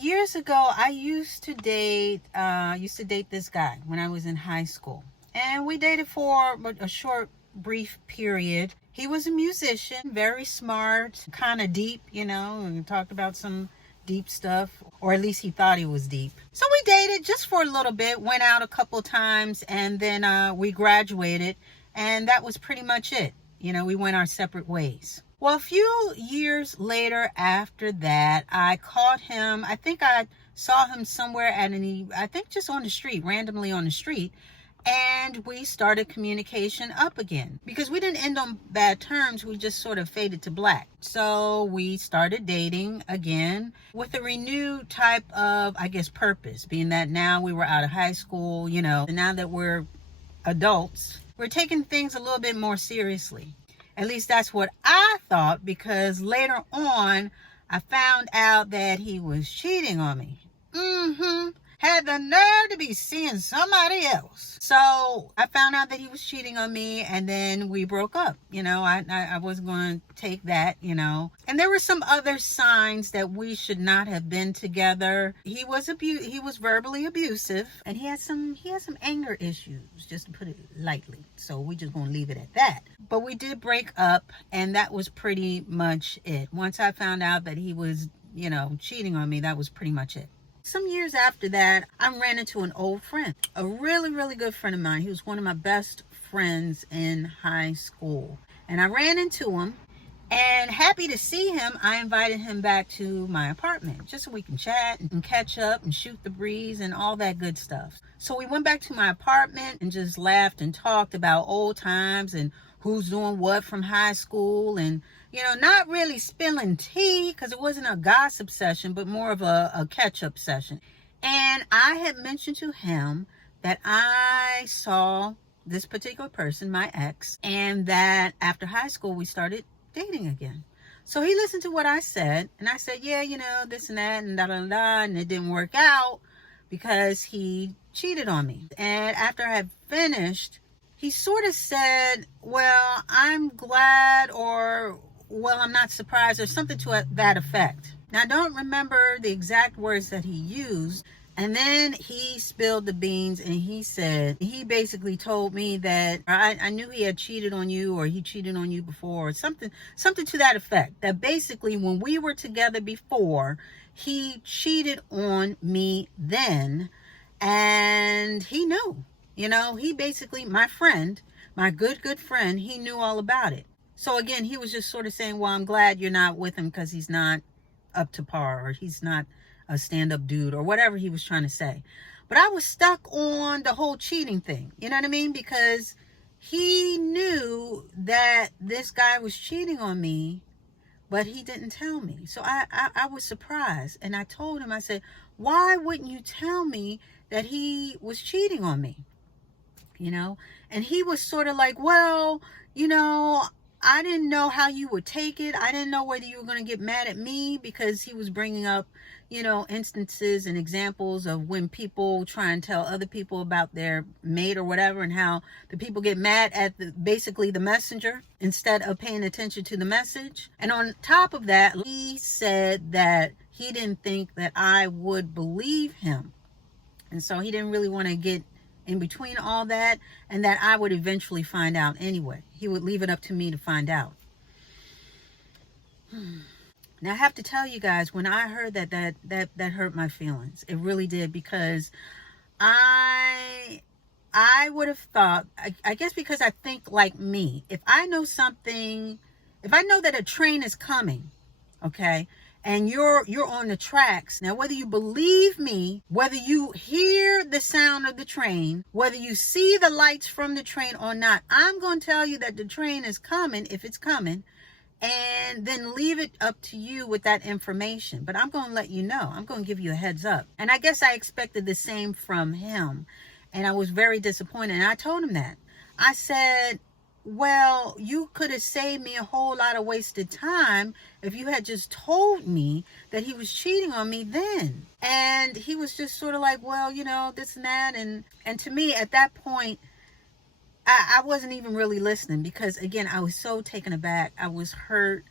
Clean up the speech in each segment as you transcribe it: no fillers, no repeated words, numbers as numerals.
Years ago, I used to date this guy when I was in high school. And we dated for a short, brief period. He was a musician, very smart, kind of deep, and talked about some deep stuff, or at least he thought he was deep. So we dated just for a little bit, went out a couple times, and then we graduated, and that was pretty much it. We went our separate ways. Well, a few years later after that, I caught him. I think I saw him somewhere I think just on the street, randomly on the street. And we started communication up again because we didn't end on bad terms. We just sort of faded to black. So we started dating again with a renewed type of, I guess, purpose, being that now we were out of high school, and now that we're adults, we're taking things a little bit more seriously. At least that's what I thought, because later on, I found out that he was cheating on me. Had the nerve to be seeing somebody else. So I found out that he was cheating on me, and then we broke up. I wasn't going to take that, And there were some other signs that we should not have been together. He was verbally abusive, and he had some anger issues, just to put it lightly. So we just going to leave it at that. But we did break up, and that was pretty much it. Once I found out that he was, cheating on me, that was pretty much it. Some years after that, I ran into an old friend, a really, really good friend of mine. He was one of my best friends in high school. And I ran into him, and happy to see him, I invited him back to my apartment just so we can chat and catch up and shoot the breeze and all that good stuff. So we went back to my apartment and just laughed and talked about old times and who's doing what from high school, and not really spilling tea because it wasn't a gossip session, but more of a catch-up session. And I had mentioned to him that I saw this particular person, my ex, and that after high school we started dating again. So he listened to what I said, and I said, yeah, this and that and da-da-da, and it didn't work out because he cheated on me. And after I had finished, he sort of said, well, I'm glad, or, well, I'm not surprised, or something to that effect. Now, I don't remember the exact words that he used. And then he spilled the beans, and he basically told me that I knew he had cheated on you, or he cheated on you before, or something to that effect. That basically when we were together before, he cheated on me then, and he knew. He basically, my friend, my good friend, he knew all about it. So again, he was just sort of saying, well, I'm glad you're not with him because he's not up to par, or he's not a stand-up dude, or whatever he was trying to say. But I was stuck on the whole cheating thing. You know what I mean? Because he knew that this guy was cheating on me, but he didn't tell me. So I was surprised. And I told him, I said, why wouldn't you tell me that he was cheating on me? And he was sort of like, well, I didn't know how you would take it. I didn't know whether you were going to get mad at me, because he was bringing up, instances and examples of when people try and tell other people about their mate or whatever, and how the people get mad at basically the messenger instead of paying attention to the message. And on top of that, he said that he didn't think that I would believe him. And so he didn't really want to get in between all that, and that I would eventually find out anyway. He would leave it up to me to find out. Now I have to tell you guys, when I heard that hurt my feelings. It really did, because I would have thought, I guess because I think like me, if I know that a train is coming, okay, and you're on the tracks. Now, whether you believe me, whether you hear the sound of the train, whether you see the lights from the train or not, I'm going to tell you that the train is coming, if it's coming, and then leave it up to you with that information. But I'm going to let you know. I'm going to give you a heads up. And I guess I expected the same from him, and I was very disappointed. And I told him that. I said, well, you could have saved me a whole lot of wasted time if you had just told me that he was cheating on me then. And he was just sort of like, well, this and that. And to me, at that point, I wasn't even really listening, because again, I was so taken aback. I was hurt.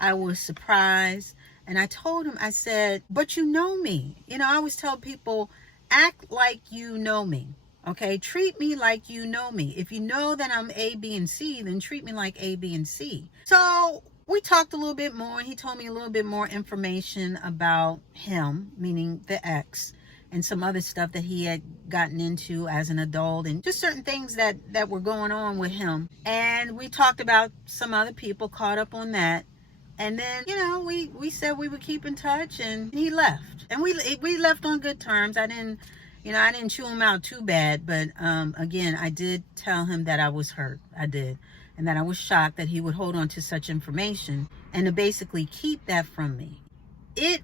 I was surprised. And I told him, I said, but you know me. You know, I always tell people, act like you know me. Okay, treat me like you know me. If you know that I'm A, B, and C, then treat me like A, B, and C. So we talked a little bit more, and he told me a little bit more information about him, meaning the ex, and some other stuff that he had gotten into as an adult, and just certain things that were going on with him. And we talked about some other people, caught up on that. And then, you know, we said we would keep in touch, and he left. And we left on good terms. I didn't chew him out too bad, but again, I did tell him that I was hurt. I did. And that I was shocked that he would hold on to such information and to basically keep that from me. It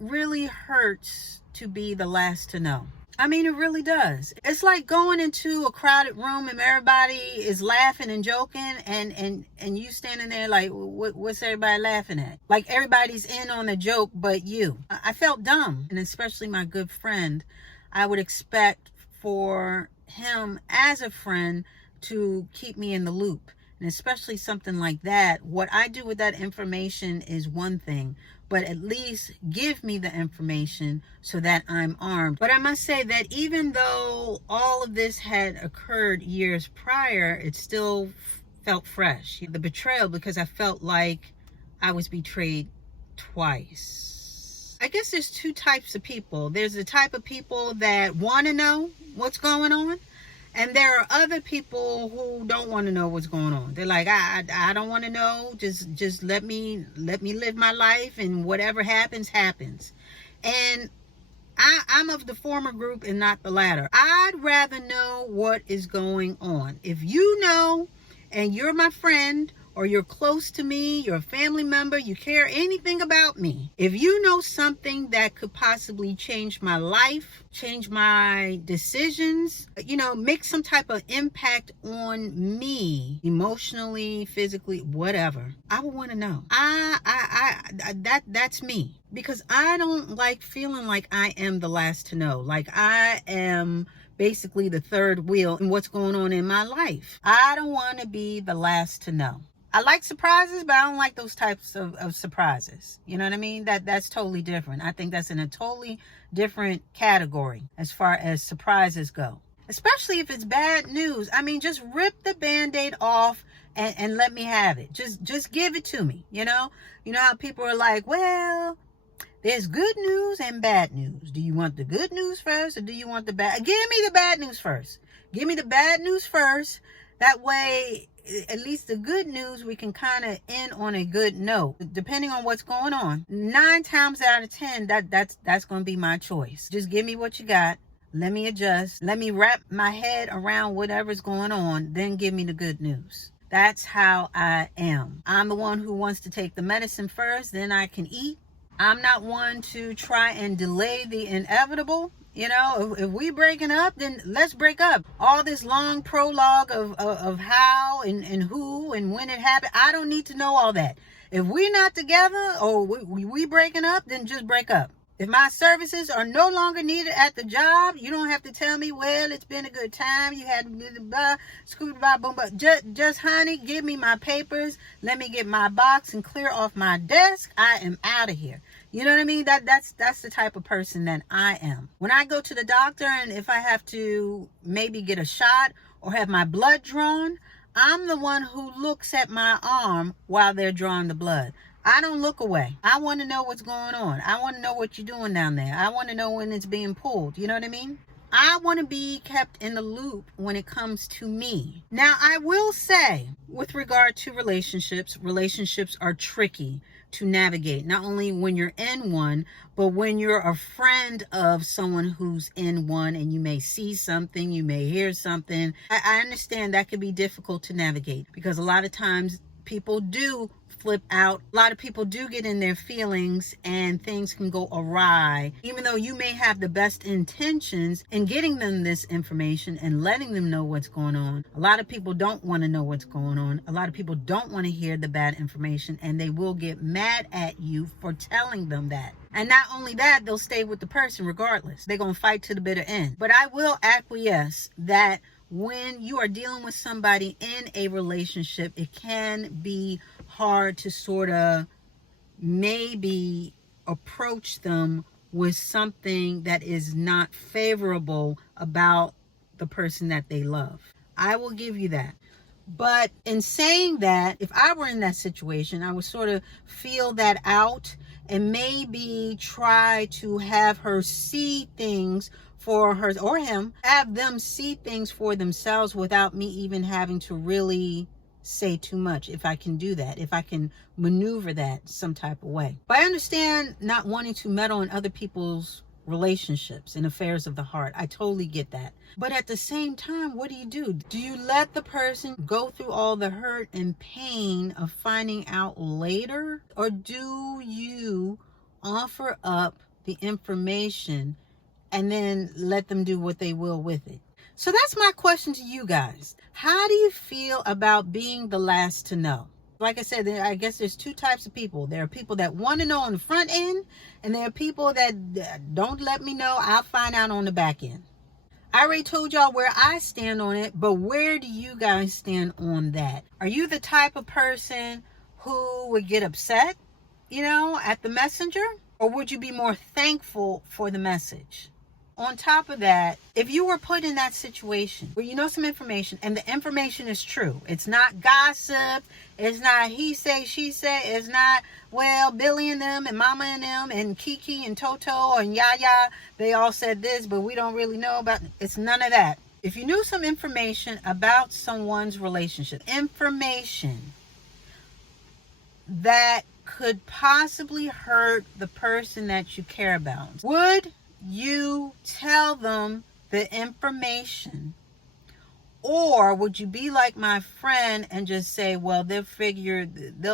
really hurts to be the last to know. I mean, it really does. It's like going into a crowded room and everybody is laughing and joking, and you standing there like, what's everybody laughing at? Like everybody's in on the joke but you. I felt dumb. And especially my good friend, I would expect for him as a friend to keep me in the loop. And especially something like that, what I do with that information is one thing, but at least give me the information so that I'm armed. But I must say that even though all of this had occurred years prior, it still felt fresh. The betrayal, because I felt like I was betrayed twice. I guess there's two types of people. There's the type of people that want to know what's going on. And there are other people who don't want to know what's going on. They're like, I don't want to know. Just let me live my life, and whatever happens, happens. And I'm of the former group and not the latter. I'd rather know what is going on. If you know and you're my friend, or you're close to me, you're a family member, you care anything about me, if you know something that could possibly change my life, change my decisions, you know, make some type of impact on me, emotionally, physically, whatever, I would want to know. That's me. Because I don't like feeling like I am the last to know. Like I am basically the third wheel in what's going on in my life. I don't want to be the last to know. I like surprises, but I don't like those types of surprises. You know what I mean? That's totally different. I think that's in a totally different category as far as surprises go. Especially if it's bad news. I mean, just rip the Band-Aid off and let me have it. Just give it to me, you know? You know how people are like, well, there's good news and bad news. Do you want the good news first, or do you want the bad? Give me the bad news first. Give me the bad news first. That way, at least the good news, we can kind of end on a good note. Depending on what's going on, 9 times out of 10, that's going to be my choice. Just give me what you got. Let me adjust. Let me wrap my head around whatever's going on. Then give me the good news. That's how I am. I'm the one who wants to take the medicine first, then I can eat. I'm not one to try and delay the inevitable. You know, if we breaking up, then let's break up. All this long prologue of how and who and when it happened, I don't need to know all that. If we're not together or we breaking up, then just break up. If my services are no longer needed at the job, you don't have to tell me, well, it's been a good time. You had blah, scoot, blah, boom, blah. Just, honey, give me my papers. Let me get my box and clear off my desk. I am out of here. You know what I mean? That's the type of person that I am. When I go to the doctor, and if I have to maybe get a shot or have my blood drawn, I'm the one who looks at my arm while they're drawing the blood. I don't look away. I want to know what's going on. I want to know what you're doing down there. I want to know when it's being pulled. You know what I mean? I want to be kept in the loop when it comes to me. Now, I will say, with regard to relationships are tricky to navigate. Not only when you're in one, but when you're a friend of someone who's in one, and you may see something, you may hear something. I understand that can be difficult to navigate, because a lot of times people do flip out. A lot of people do get in their feelings, and things can go awry. Even though you may have the best intentions in getting them this information and letting them know what's going on, a lot of people don't want to know what's going on. A lot of people don't want to hear the bad information, and they will get mad at you for telling them that. And not only that, they'll stay with the person regardless. They're going to fight to the bitter end. But I will acquiesce that when you are dealing with somebody in a relationship, it can be hard to sort of maybe approach them with something that is not favorable about the person that they love. I will give you that. But in saying that, if I were in that situation, I would sort of feel that out and maybe try to have her see things for her, or him, have them see things for themselves without me even having to really say too much. If I can do that, if I can maneuver that some type of way. But I understand not wanting to meddle in other people's relationships and affairs of the heart. I totally get that. But at the same time, what do? Do you let the person go through all the hurt and pain of finding out later? Or do you offer up the information and then let them do what they will with it? So that's my question to you guys. How do you feel about being the last to know? Like I said, I guess there's two types of people. There are people that want to know on the front end, and there are people that don't let me know. I'll find out on the back end. I already told y'all where I stand on it, but where do you guys stand on that? Are you the type of person who would get upset, at the messenger? Or would you be more thankful for the message? On top of that, if you were put in that situation where you know some information and the information is true, it's not gossip, it's not he say, she say, it's not, well, Billy and them and Mama and them and Kiki and Toto and Yaya, they all said this, but we don't really know about, it's none of that. If you knew some information about someone's relationship, information that could possibly hurt the person that you care about, would you tell them the information? Or would you be like my friend and just say, well, they'll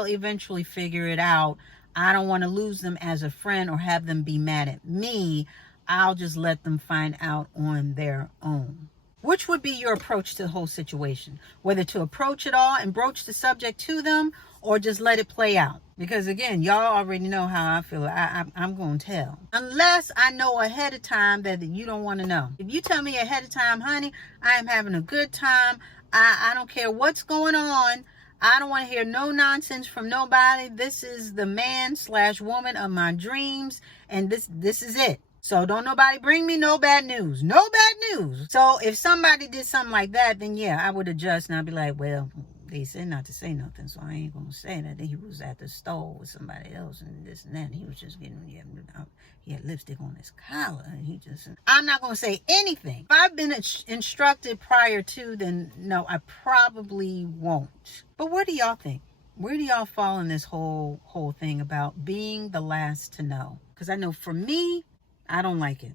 eventually figure it out. I don't want to lose them as a friend or have them be mad at me. I'll just let them find out on their own. Which would be your approach to the whole situation? Whether to approach it all and broach the subject to them, or just let it play out? Because again, y'all already know how I feel. I'm going to tell. Unless I know ahead of time that you don't want to know. If you tell me ahead of time, honey, I am having a good time. I don't care what's going on. I don't want to hear no nonsense from nobody. This is the man/woman of my dreams. And this is it. So don't nobody bring me no bad news. No bad news. So if somebody did something like that, then yeah, I would adjust and I'd be like, well, they said not to say nothing, so I ain't gonna say that. He was at the store with somebody else and this and that. And he was just getting, he had lipstick on his collar. And I'm not gonna say anything. If I've been instructed prior to, then no, I probably won't. But what do y'all think? Where do y'all fall in this whole thing about being the last to know? Because I know for me, I don't like it.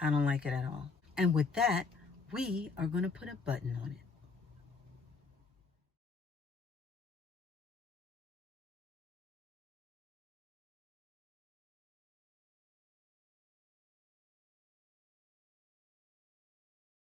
I don't like it at all. And with that, we are going to put a button on it.